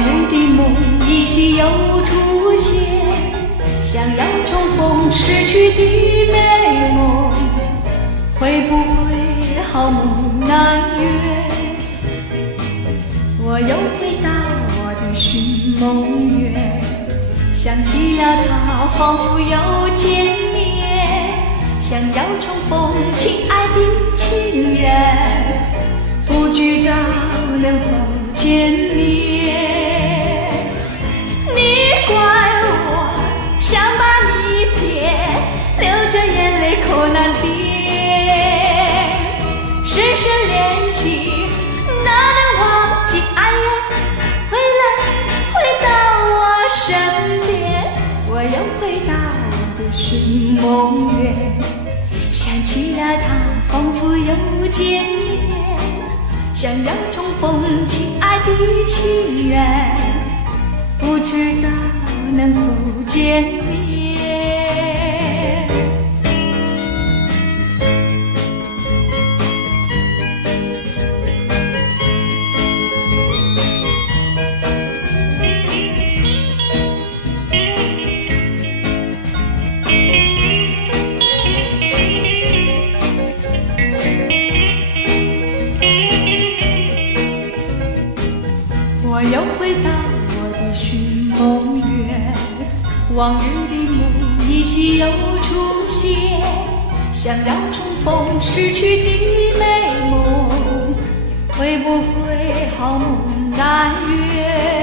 往日的梦依稀又出现，想要重逢失去的美梦，会不会好梦难圆？我又回到我的寻梦园，想起了他，仿佛又见面，想要重逢亲爱的情人，不知道能否见面。你怪我想把你骗，流着眼泪口难辨，深深恋情哪能忘记爱人？回到我身边，我又回到我的寻梦园，想起了他，仿佛又见面，想要重逢亲爱的情人，不知道能否见面。我又回到我的寻梦园，往日的梦依稀又出现，想要重逢失去的美梦，会不会好梦难圆？